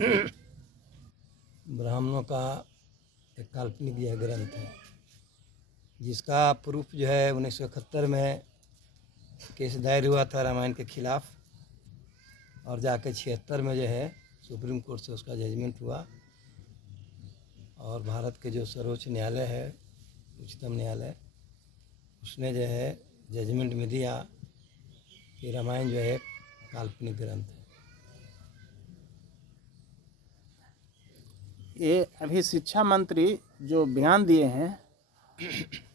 ब्राह्मणों का एक काल्पनिक यह ग्रंथ है, जिसका प्रूफ जो है 1971 में केस दायर हुआ था रामायण के खिलाफ, और जाके 76 में जो है सुप्रीम कोर्ट से उसका जजमेंट हुआ। और भारत के जो सर्वोच्च न्यायालय है, उच्चतम न्यायालय, उसने जो है जजमेंट में दिया कि रामायण जो है काल्पनिक ग्रंथ है। ये अभी शिक्षा मंत्री जो बयान दिए हैं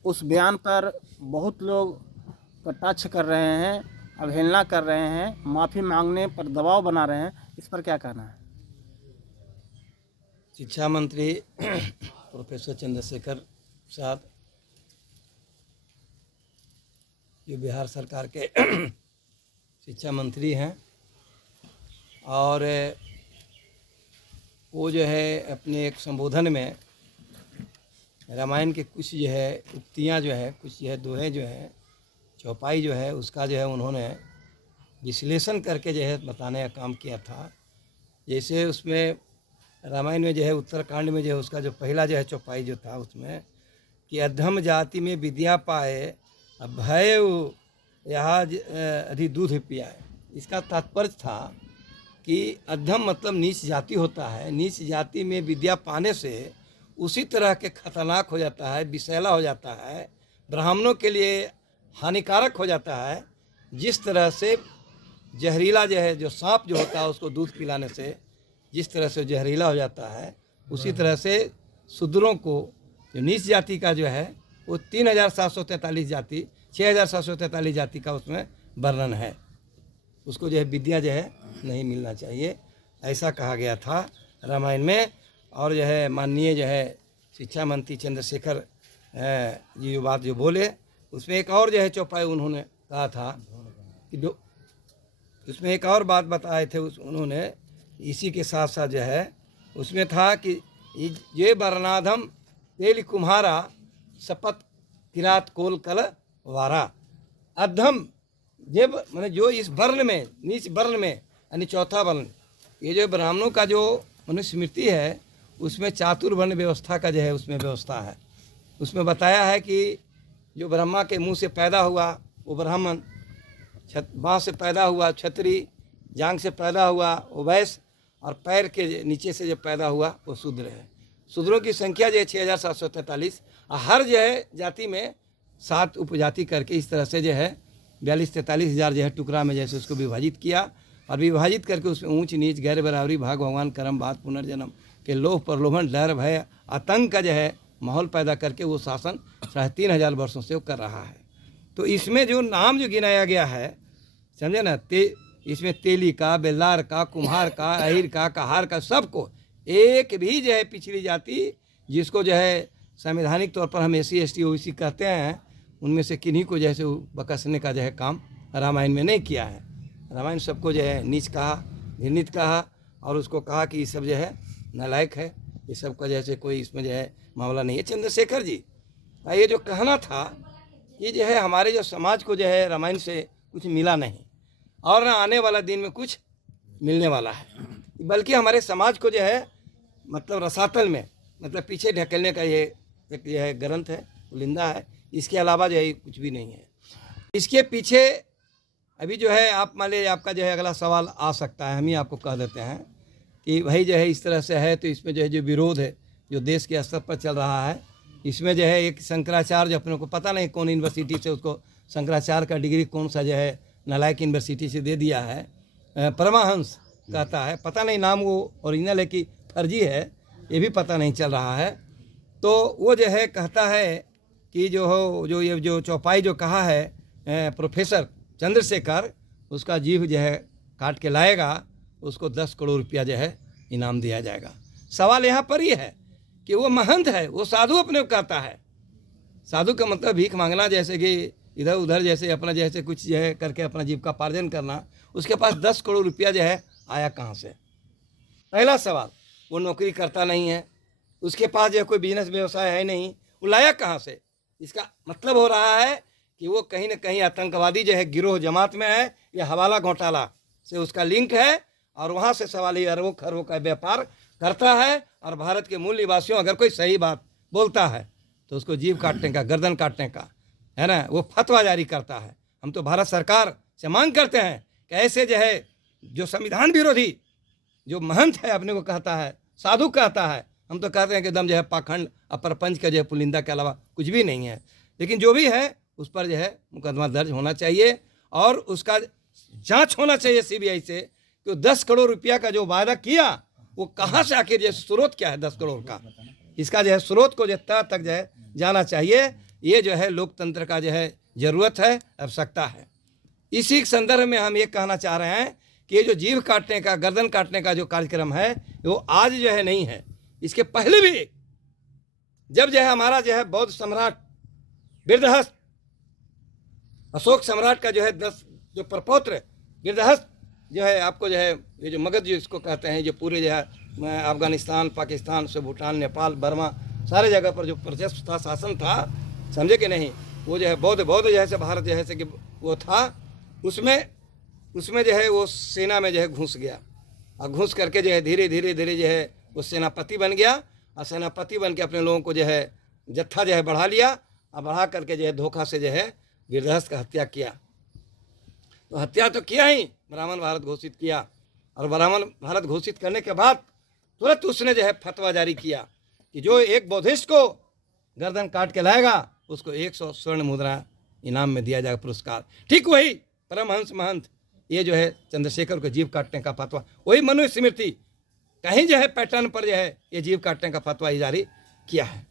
उस बयान पर बहुत लोग कटाक्ष कर रहे हैं, अवहेलना कर रहे हैं, माफ़ी मांगने पर दबाव बना रहे हैं। इस पर क्या कहना है? शिक्षा मंत्री प्रोफेसर चंद्रशेखर प्रसाद, जो बिहार सरकार के शिक्षा मंत्री हैं, और वो जो है अपने एक संबोधन में रामायण के कुछ जो है उक्तियाँ जो है, कुछ जो है दोहे जो है, चौपाई जो है, उसका जो है उन्होंने विश्लेषण करके जो है बताने का काम किया था। जैसे उसमें रामायण में जो है उत्तरकांड में जो है उसका जो पहला जो है चौपाई जो था उसमें कि अधम जाति में विद्या पाए भय यहाँ अधि दूध पियाए। इसका तात्पर्य था कि अधम मतलब नीच जाति होता है, नीच जाति में विद्या पाने से उसी तरह के खतरनाक हो जाता है, विषैला हो जाता है, ब्राह्मणों के लिए हानिकारक हो जाता है। जिस तरह से जहरीला जो है, जो सांप जो होता है उसको दूध पिलाने से जिस तरह से जहरीला हो जाता है, उसी तरह से शूद्रों को, जो नीच जाति का जो है वो 3743 जाति, 6743 जाति का उसमें वर्णन है। उसको जो है विद्या जो है नहीं मिलना चाहिए, ऐसा कहा गया था रामायण में। और जो है माननीय जो है शिक्षा मंत्री चंद्रशेखर जी जो बात जो बोले, उसमें एक और जो है चौपाई उन्होंने कहा था कि उसमें एक और बात बताए थे उन्होंने, इसी के साथ साथ जो है उसमें था कि ये वर्णाधम तेल कुम्हारा शपथ किरात कोल कल वारा। अधम ये मैंने जो इस वर्ण में, नीच वर्ण में, यानी चौथा वर्ण, ये जो ब्राह्मणों का जो मनुस्मृति है उसमें चातुर्वर्ण व्यवस्था का जो है उसमें व्यवस्था है। उसमें बताया है कि जो ब्रह्मा के मुंह से पैदा हुआ वो ब्राह्मण, बाँह से पैदा हुआ क्षत्रिय, जांग से पैदा हुआ वो वैश्य, और पैर के नीचे से जो पैदा हुआ वो शूद्र है। शूद्रों की संख्या जो है 6743, हर जो है जाति में 7 उपजाति करके इस तरह से जो है 42-43 हज़ार जो है टुकड़ा में जैसे उसको विभाजित किया, और विभाजित करके उसमें ऊंच नीच, गैर बराबरी, भाग भगवान, कर्म, बात, पुनर्जन्म के लोभ, प्रलोभन, डर, भय, आतंक का जो है माहौल पैदा करके वो शासन 3500 वर्षों से वो कर रहा है। तो इसमें जो नाम जो गिनाया गया है, समझे ना, इसमें तेली का, बेल्लार का, कुम्हार का, अहिर का, कहार का, सबको, एक भी जो है पिछड़ी जाति जिसको जो है संवैधानिक तौर पर हम SC ST OBC कहते हैं, उनमें से किन्हीं को जैसे बकसने का जो है काम रामायण में नहीं किया है। रामायण सबको जो है नीच कहा, घृणित कहा, और उसको कहा कि ये सब जो है नालायक है, ये सब का जैसे कोई इसमें जो है मामला नहीं है। चंद्रशेखर जी का ये जो कहना था कि जो है हमारे जो समाज को जो है रामायण से कुछ मिला नहीं, और ना आने वाला दिन में कुछ मिलने वाला है, बल्कि हमारे समाज को जो है मतलब रसातल में, मतलब पीछे ढकेलने का ये एक जो है ग्रंथ है, लिंदा है। इसके अलावा जो है कुछ भी नहीं है। इसके पीछे अभी जो है आप मान लीजिए आपका जो है अगला सवाल आ सकता है, हम ही आपको कह देते हैं कि भाई जो है इस तरह से है, तो इसमें जो है जो विरोध है जो देश के स्तर पर चल रहा है, इसमें जो है एक शंकराचार्य, जो अपने को पता नहीं कौन यूनिवर्सिटी से उसको शंकराचार्य का डिग्री कौन सा जो है नालायक यूनिवर्सिटी से दे दिया है, परमाहंस कहता है, पता नहीं नाम वो ओरिजिनल है कि फर्जी है, ये भी पता नहीं चल रहा है। तो वो जो है कहता है कि जो हो, जो ये जो चौपाई जो कहा है प्रोफेसर चंद्रशेखर, उसका जीभ जो है काट के लाएगा, उसको 10 करोड़ रुपया जो है इनाम दिया जाएगा। सवाल यहाँ पर ही है कि वो महंत है, वो साधु अपने को कहता है। साधु का मतलब भीख मांगना, जैसे कि इधर उधर जैसे अपना जैसे कुछ जो है करके अपना जीविकापार्जन करना। उसके पास 10 करोड़ रुपया जो है आया कहाँ से? पहला सवाल, वो नौकरी करता नहीं है, उसके पास जो है कोई बिजनेस व्यवसाय है नहीं, वो लाया कहाँ से? इसका मतलब हो रहा है कि वो कहीं ना कहीं आतंकवादी जो है गिरोह जमात में है, या हवाला घोटाला से उसका लिंक है, और वहाँ से सवाल ही अरबों खरबों का व्यापार करता है। और भारत के मूल निवासियों अगर कोई सही बात बोलता है तो उसको जीभ काटने का, गर्दन काटने का, है ना, वो फतवा जारी करता है। हम तो भारत सरकार से मांग करते हैं कि ऐसे जो है, जो संविधान विरोधी जो महंत है, अपने को कहता है साधु कहता है, हम तो कहते हैं कि एकदम जो है पाखंड और प्रपंच का जो है पुलिंदा के अलावा कुछ भी नहीं है। लेकिन जो भी है उस पर जो है मुकदमा दर्ज होना चाहिए और उसका जांच होना चाहिए सीबीआई से कि 10 करोड़ रुपया का जो वायदा किया वो कहाँ से, आखिर जैसे स्रोत क्या है 10 करोड़ का, इसका जो है स्रोत को जो तह तक जो है जाना चाहिए। ये जो है लोकतंत्र का जो है ज़रूरत है, आवश्यकता है। इसी संदर्भ में हम ये कहना चाह रहे हैं कि ये जो जीभ काटने का, गर्दन काटने का जो कार्यक्रम है वो आज जो है नहीं है, इसके पहले भी जब जो है हमारा जो है बौद्ध सम्राट वीरहस्त, अशोक सम्राट का जो है 10 जो प्रपौत्र वीरहस्त जो है, आपको जो है ये जो मगध जो इसको कहते हैं, जो पूरे जो है अफगानिस्तान, पाकिस्तान से भूटान, नेपाल, बर्मा सारे जगह पर जो प्रशस्त था, शासन था, समझे कि नहीं, वो जो है बौद्ध जैसे भारत जैसे कि वो था, उसमें जो है वो सेना में जो है घुस गया और घुस करके जो है धीरे धीरे जो है वो सेनापति बन गया और सेनापति बन के अपने लोगों को जो है जत्था जो है बढ़ा लिया और बढ़ा करके जो है धोखा से जो है वीरहस्त का हत्या किया। तो हत्या तो किया ही, ब्राह्मण भारत घोषित किया और ब्राह्मण भारत घोषित करने के बाद तुरंत उसने जो है फतवा जारी किया कि जो एक बौद्धिस्ट को गर्दन काट के लाएगा उसको 100 स्वर्ण मुद्रा इनाम में दिया जाएगा, पुरस्कार। ठीक वही परमहंस महंत ये जो है चंद्रशेखर को जीभ काटने का फतवा, वही मनुस्मृति कहीं जो है पैटर्न पर जो है ये जीभ काटने का फतवा ही जारी किया है,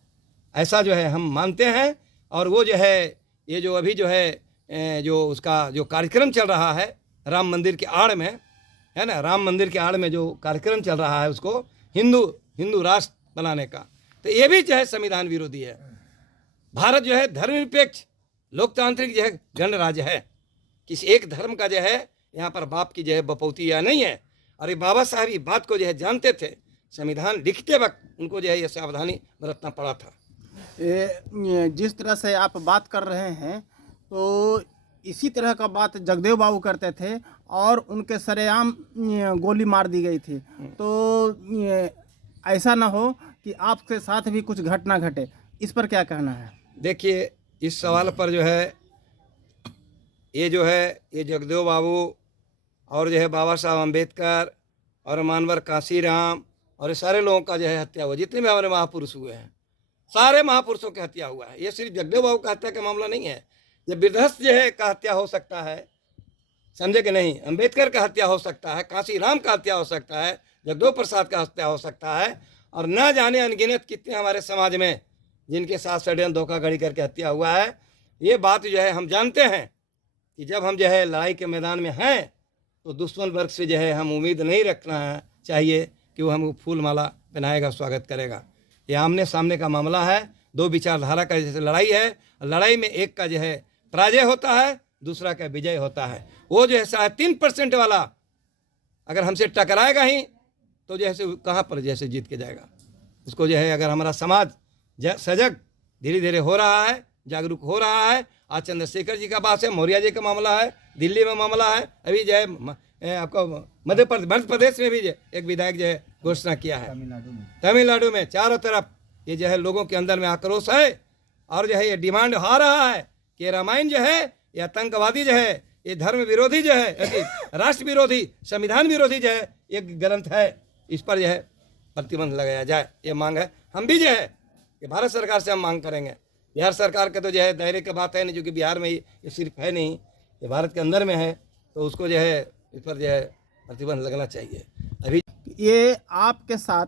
ऐसा जो है हम मानते हैं। और वो जो है ये जो अभी जो है जो उसका जो कार्यक्रम चल रहा है राम मंदिर के आड़ में, है ना, राम मंदिर के आड़ में जो कार्यक्रम चल रहा है उसको हिंदू राष्ट्र बनाने का, तो ये भी जो है संविधान विरोधी है। भारत जो है धर्मनिरपेक्ष लोकतांत्रिक जो है गणराज्य है, किसी एक धर्म का जो है यहाँ पर बाप की जो है बपौती या नहीं है। और ये बाबा साहब ये बात को जो है जानते थे, संविधान लिखते वक्त उनको जो है ये सावधानी बरतना पड़ा था। जिस तरह से आप बात कर रहे हैं तो इसी तरह का बात जगदेव बाबू करते थे और उनके सरेआम गोली मार दी गई थी। तो ऐसा ना हो कि आपके साथ भी कुछ घटना घटे, इस पर क्या कहना है? देखिए, इस सवाल पर जो है ये जगदेव बाबू और जो है बाबा साहब अम्बेडकर और मानवर कांसीराम और ये सारे लोगों का जो है हत्या हुआ, जितने भी हमारे महापुरुष हुए हैं सारे महापुरुषों की हत्या हुआ है। ये सिर्फ जगदेव बाबू का हत्या का मामला नहीं है, जब वीरहस्त जो है का हत्या हो सकता है, समझे कि नहीं, अम्बेडकर का हत्या हो सकता है, कांसीराम का हत्या हो सकता है, जगदेव प्रसाद का हत्या हो सकता है, और न जाने अनगिनत कितने हमारे समाज में जिनके साथ षड्यंत्र धोखाधड़ी करके हत्या हुआ है। ये बात जो है हम जानते हैं कि जब हम जो है लड़ाई के मैदान में हैं तो दुश्मन वर्ग से जो है हम उम्मीद नहीं रखना चाहिए कि वो हमको फूल माला पहनाएगा, स्वागत करेगा। ये आमने सामने का मामला है, दो विचारधारा का जैसे लड़ाई है, लड़ाई में एक का जो है पराजय होता है, दूसरा का विजय होता है। वो जो है 3.5% वाला अगर हमसे टकराएगा ही तो जैसे कहाँ पर जैसे जीत के जाएगा। उसको जो है अगर हमारा समाज सजग धीरे धीरे हो रहा है, जागरूक हो रहा है। आज चंद्रशेखर जी का बात है, मौर्य जी का मामला है, दिल्ली में मामला है, अभी जो है आपको मध्य प्रदेश में भी एक विधायक जो है घोषणा किया है, तमिलनाडु में चारों तरफ ये जो है लोगों के अंदर में आक्रोश है और जो है ये डिमांड आ रहा है कि रामायण जो है ये आतंकवादी जो है, ये धर्म विरोधी जो है, राष्ट्र विरोधी, संविधान विरोधी जो है एक ग्रंथ है, इस पर जो है प्रतिबंध लगाया जाए, ये मांग है। हम भी जो है कि भारत सरकार से हम मांग करेंगे। बिहार सरकार के तो जो है दायरे की बात है नहीं, जो कि बिहार में ये सिर्फ है नहीं, ये भारत के अंदर में है, तो उसको जो है इस पर जो है प्रतिबंध लगना चाहिए। अभी ये आपके साथ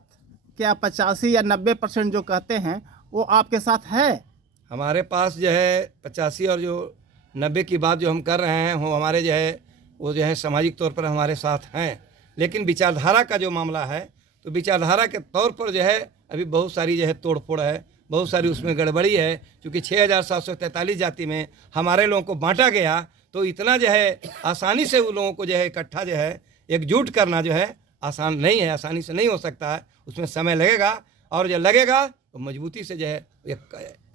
क्या 85 या 90% जो कहते हैं वो आपके साथ है? हमारे पास जो है 85 और जो 90 की बात जो हम कर रहे हैं वो हमारे जो है वो जो है सामाजिक तौर पर हमारे साथ हैं। लेकिन विचारधारा का जो मामला है तो विचारधारा के तौर पर जो है अभी बहुत सारी जो है तोड़ फोड़ है, बहुत सारी उसमें गड़बड़ी है। क्योंकि 6743 जाति में हमारे लोगों को बांटा गया तो इतना जो है आसानी से उन लोगों को जो है इकट्ठा जो है एकजुट करना जो है आसान नहीं है, आसानी से नहीं हो सकता है, उसमें समय लगेगा। और जब लगेगा तो मजबूती से जो है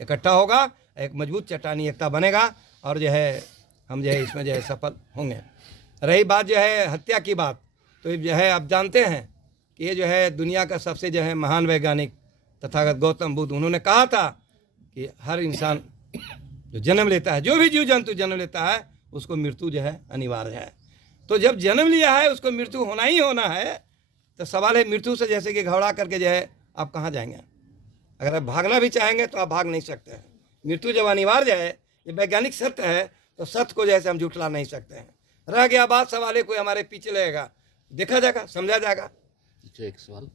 इकट्ठा होगा, एक मजबूत चट्टानी एकता बनेगा और जो है हम जो है इसमें जो है सफल होंगे। रही बात जो है हत्या की बात, तो जो है आप जानते हैं कि ये जो है दुनिया का सबसे जो है महान वैज्ञानिक तथागत गौतम बुद्ध, उन्होंने कहा था कि हर इंसान जो जन्म लेता है, जो भी जीव जंतु जन्म लेता है, उसको मृत्यु जो है अनिवार्य है। तो जब जन्म लिया है उसको मृत्यु होना ही होना है। तो सवाल है मृत्यु से जैसे कि घबरा करके जो है आप कहाँ जाएंगे? अगर आप भागना भी चाहेंगे तो आप भाग नहीं सकते हैं। मृत्यु जब अनिवार्य है, ये वैज्ञानिक सत्य है, तो सत्य को जैसे हम झुठला नहीं सकते हैं। रह गया बात, सवाल है कोई हमारे पीछे लगेगा, देखा जाएगा, समझा जाएगा। अच्छा, एक सवाल,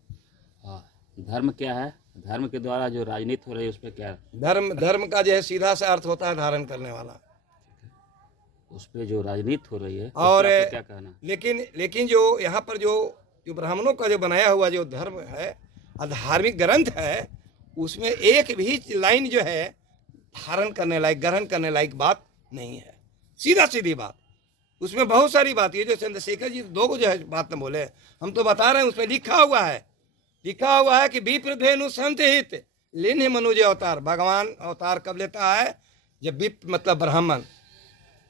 हाँ, धर्म क्या है? धर्म के द्वारा जो राजनीति हो रही है उस पर क्या है? धर्म का जो है सीधा सा अर्थ होता है धारण करने वाला। उस पर जो राजनीति हो रही है और उस पर क्या कहना? लेकिन जो यहाँ पर जो ब्राह्मणों का जो बनाया हुआ जो धर्म है, धार्मिक ग्रंथ है, उसमें एक भी लाइन जो है धारण करने लायक, ग्रहण करने लायक बात नहीं है। सीधा सीधी बात, उसमें बहुत सारी बात, ये जो चंद्रशेखर जी दो को जो है बात न बोले, हम तो बता रहे हैं, उसमें लिखा हुआ है कि विप्र धेनु संत हित लिन्ह मनुज अवतार। भगवान अवतार कब लेता है? जब विप्र मतलब ब्राह्मण,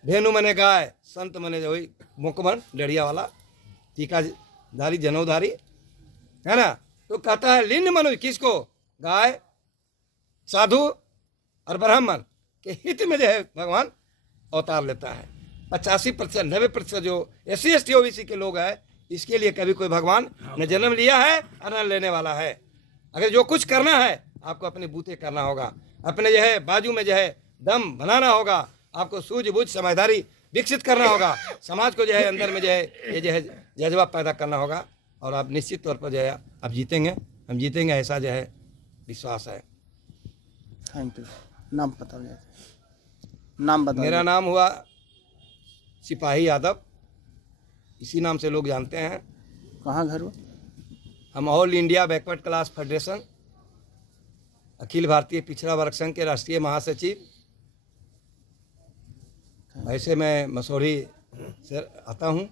धेनु मने गाय, संत मने वही मुकमन डेढ़िया वाला टीकाधारी जनौधारी है ना। तो कहता है लिन्ह मनुज, किसको? गाय, साधु और ब्राह्मण के हित में जो है भगवान अवतार लेता है। 85% 90% जो SC ST OBC के लोग हैं, इसके लिए कभी कोई भगवान न जन्म लिया है और न लेने वाला है। अगर जो कुछ करना है आपको अपने बूते करना होगा, अपने जो है बाजू में जो है दम बनाना होगा, आपको सूझबूझ समझदारी विकसित करना होगा, समाज को जो है अंदर में जो है ये जो है जज्बा पैदा करना होगा, और आप निश्चित तौर पर जो है आप जीतेंगे, हम जीतेंगे, ऐसा जो है विश्वास है। Thank you. नाम बता दीजिए। नाम बता। मेरा नाम हुआ सिपाही यादव, इसी नाम से लोग जानते हैं। कहाँ घर हुआ? हम all India backward class federation, अखिल भारतीय पिछड़ा वर्ग संघ के राष्ट्रीय महासचिव। वैसे मैं मसूरी से आता हूँ।